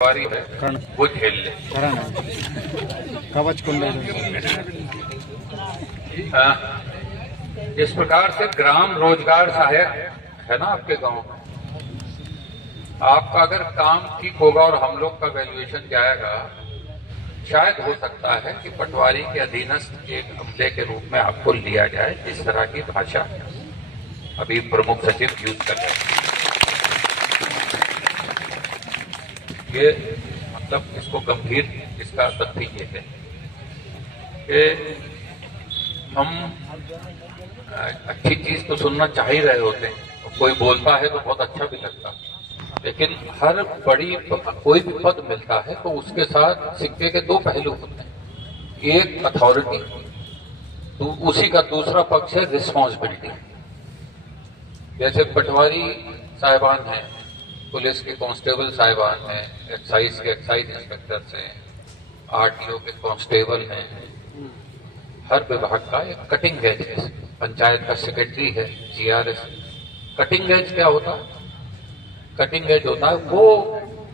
है वो झेल ले। कवच कुंडल जिस प्रकार से ग्राम रोजगार सहायक है ना आपके गांव में, आपका अगर काम ठीक होगा और हम लोग का वैल्यूएशन जाएगा, शायद हो सकता है कि पटवारी के अधीनस्थ एक अमले के रूप में आपको लिया जाए। इस तरह की भाषा अभी प्रमुख सचिव यूज कर रहे हैं। ये मतलब इसको गंभीर, इसका तथ्य ये है कि हम अच्छी चीज तो सुनना चाह ही रहे होते हैं, कोई बोलता है तो बहुत अच्छा भी लगता है, लेकिन हर बड़ी कोई भी पद मिलता है तो उसके साथ सिक्के के दो पहलू होते हैं। एक अथॉरिटी, तो उसी का दूसरा पक्ष है रिस्पॉन्सिबिलिटी। जैसे पटवारी साहिबान हैं, पुलिस के कांस्टेबल साहिबान हैं, एक्साइज के एक्साइज इंस्पेक्टर्स हैं, आरटीओ के कांस्टेबल हैं, हर विभाग का एक कटिंग एज है। पंचायत का सेक्रेटरी है, जीआरएस। कटिंग एज क्या होता है? कटिंग एज होता है वो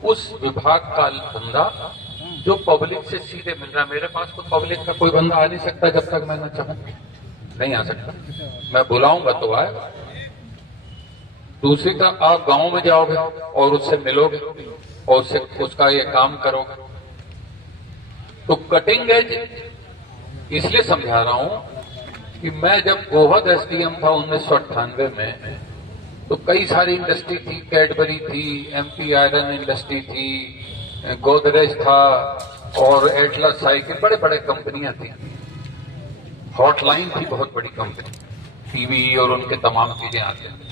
उस विभाग का बंदा जो पब्लिक से सीधे मिल रहा है। मेरे पास तो पब्लिक का कोई बंदा आ नहीं सकता जब तक मैं न चाहूं, नहीं आ सकता। मैं बुलाऊंगा तो आएगा। दूसरी तरफ आप गांव में जाओगे और उससे मिलोगे और उससे उसका ये काम करोगे। तो कटिंग एज इसलिए समझा रहा हूं कि मैं जब गोहद एसडीएम था 1998 में, तो कई सारी इंडस्ट्री थी, कैडबरी थी, एमपी आयरन इंडस्ट्री थी, गोदरेज था और एटलस साइकिल, बड़े बड़े कंपनियां थी। हॉटलाइन थी, बहुत बड़ी कंपनी, टीवी और उनके तमाम चीजें आते हैं।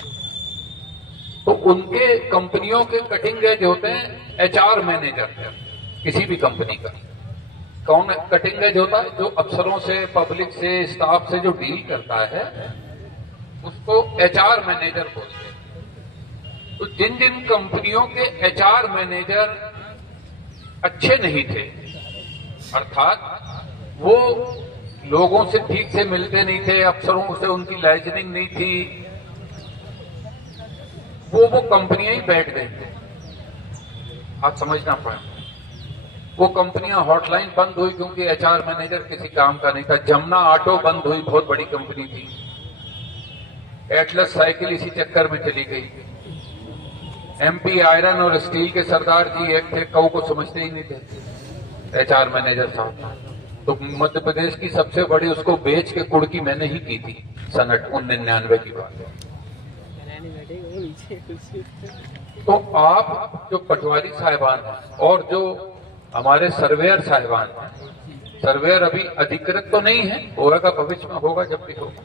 तो उनके कंपनियों के कटिंग एज होते हैं एचआर मैनेजर किसी भी कंपनी का। कौन कटिंग एज होता है? जो अफसरों से, पब्लिक से, स्टाफ से जो डील करता है उसको एचआर मैनेजर बोलते हैं। तो जिन जिन कंपनियों के एचआर मैनेजर अच्छे नहीं थे, अर्थात वो लोगों से ठीक से मिलते नहीं थे, अफसरों से उनकी लाइजनिंग नहीं थी, वो कंपनियां ही बैठ गई थे। आप समझना पड़े। वो कंपनियां, हॉटलाइन बंद हुई क्योंकि एचआर मैनेजर किसी काम का नहीं था। जमुना ऑटो बंद हुई, बहुत बड़ी कंपनी थी। एटलस साइकिल इसी चक्कर में चली गई। एमपी आयरन और स्टील के सरदार जी एक थे, कऊ को समझते ही नहीं थे एचआर मैनेजर साहब। तो मध्य प्रदेश की सबसे बड़ी उसको बेच के कुड़की मैंने ही की थी सन 1999 की बात। तो आप जो पटवारी साहिबान हैं और जो हमारे सर्वेयर साहिबान हैं, सर्वेयर अभी अधिकृत तो नहीं है, होगा भविष्य में, होगा जब भी होगा,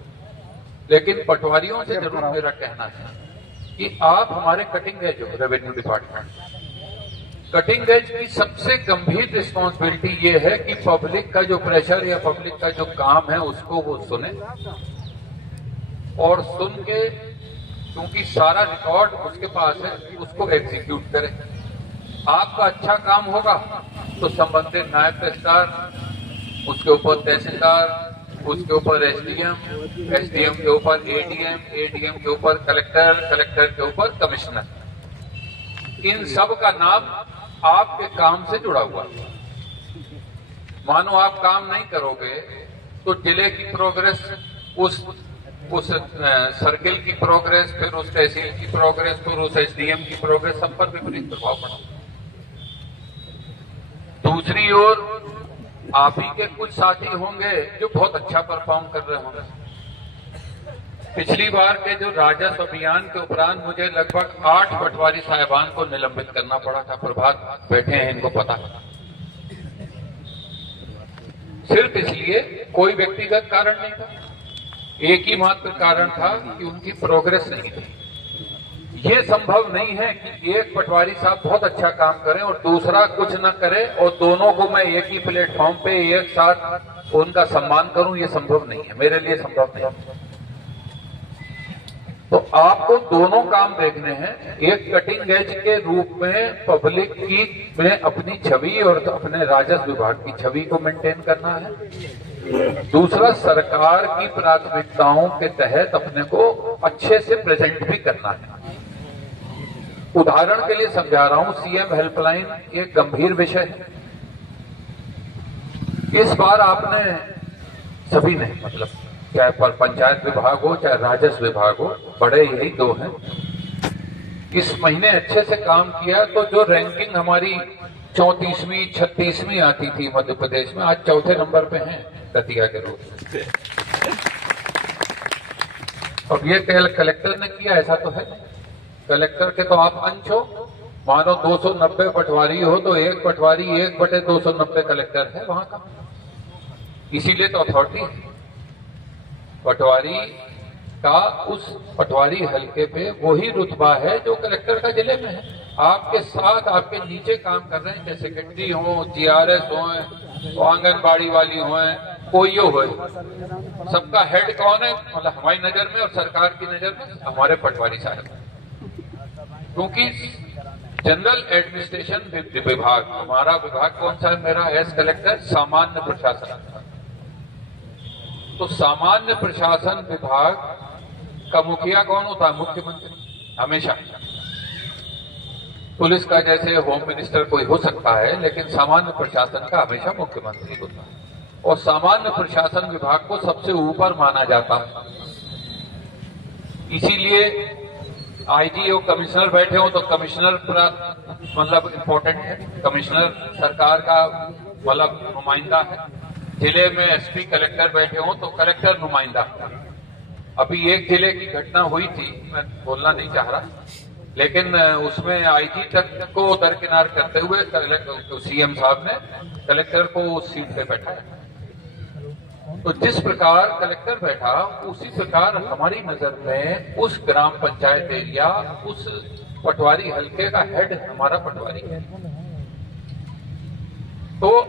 लेकिन पटवारियों से जरूर मेरा कहना है कि आप हमारे कटिंग एज हो। रेवेन्यू डिपार्टमेंट कटिंग एज की सबसे गंभीर रिस्पॉन्सिबिलिटी ये है कि पब्लिक का जो प्रेशर या पब्लिक का जो काम है उसको वो सुने, और सुन के, क्योंकि सारा रिकॉर्ड उसके पास है, उसको एग्जीक्यूट करें। आपका अच्छा काम होगा तो संबंधित नायब तहसीलदार, उसके ऊपर तहसीलदार, उसके ऊपर एसडीएम, एसडीएम के ऊपर एडीएम, एडीएम के ऊपर कलेक्टर, कलेक्टर के ऊपर कमिश्नर। इन सब का नाम आपके काम से जुड़ा हुआ है। मानो आप काम नहीं करोगे तो जिले की प्रोग्रेस, उस सर्किल की प्रोग्रेस, फिर उस तहसील की प्रोग्रेस, फिर उस एसडीएम की प्रोग्रेस, सब पर विपरीत प्रभाव पड़ा। दूसरी ओर आप ही के कुछ साथी होंगे जो बहुत अच्छा परफॉर्म कर रहे होंगे। पिछली बार के जो राजस्व अभियान के उपरांत मुझे लगभग 8 पटवारी साहिबान को निलंबित करना पड़ा था। प्रभात बैठे हैं, इनको पता है। सिर्फ इसलिए, कोई व्यक्तिगत कारण नहीं था, एक ही मात्र कारण था कि उनकी प्रोग्रेस नहीं थी। ये संभव नहीं है कि एक पटवारी साहब बहुत अच्छा काम करें और दूसरा कुछ न करे और दोनों को मैं एक ही प्लेटफॉर्म पे एक साथ उनका सम्मान करूं। ये संभव नहीं है, मेरे लिए संभव नहीं है। तो आपको दोनों काम देखने हैं। एक कटिंग एज के रूप में पब्लिक की में अपनी छवि और अपने राजस्व विभाग की छवि को मेंटेन करना है। दूसरा, सरकार की प्राथमिकताओं के तहत अपने को अच्छे से प्रेजेंट भी करना है। उदाहरण के लिए समझा रहा हूं, सीएम हेल्पलाइन एक गंभीर विषय है। इस बार आपने सभी ने, मतलब चाहे पंचायत विभाग हो चाहे राजस्व विभाग हो, बड़े यही दो हैं, इस महीने अच्छे से काम किया। तो जो रैंकिंग हमारी 34वीं 36वीं आती थी मध्य प्रदेश में, आज चौथे नंबर पे हैं दतिया के रूप में। और ये कलेक्टर ने किया, ऐसा तो है कलेक्टर के तो आप अंश हो। मानो 290 पटवारी हो तो एक पटवारी 1/290 कलेक्टर है वहां का। इसीलिए तो अथॉरिटी है। पटवारी का उस पटवारी हलके पे वही रुतबा है जो कलेक्टर का जिले में है। आपके साथ आपके नीचे काम कर रहे हैं, जैसे सेक्रेटरी हो, जीआरएस हो, आंगनबाड़ी वाली हो, कोई हो, सबका हेड कौन है? मतलब हमारी नजर में और सरकार की नजर में हमारे पटवारी साहब। क्योंकि जनरल एडमिनिस्ट्रेशन विभाग, हमारा विभाग कौन सा है? मेरा एस कलेक्टर सामान्य प्रशासन। तो सामान्य प्रशासन विभाग का मुखिया कौन होता है? मुख्यमंत्री हमेशा। पुलिस का जैसे होम मिनिस्टर कोई हो सकता है, लेकिन सामान्य प्रशासन का हमेशा मुख्यमंत्री होता है। और सामान्य प्रशासन विभाग को सबसे ऊपर माना जाता है। इसीलिए आईजी और कमिश्नर बैठे हो तो कमिश्नर पूरा मतलब इम्पोर्टेंट है। कमिश्नर सरकार का मतलब नुमाइंदा है। जिले में एसपी कलेक्टर बैठे हो तो कलेक्टर नुमाइंदा। अभी एक जिले की घटना हुई थी, मैं बोलना नहीं चाह रहा, लेकिन उसमें आईजी तक को दरकिनार करते हुए सीएम साहब ने कलेक्टर को उस सीट पे बैठाया। तो जिस प्रकार कलेक्टर बैठा, उसी प्रकार हमारी नजर में उस ग्राम पंचायत एरिया, उस पटवारी हलके का हेड हमारा पटवारी है। तो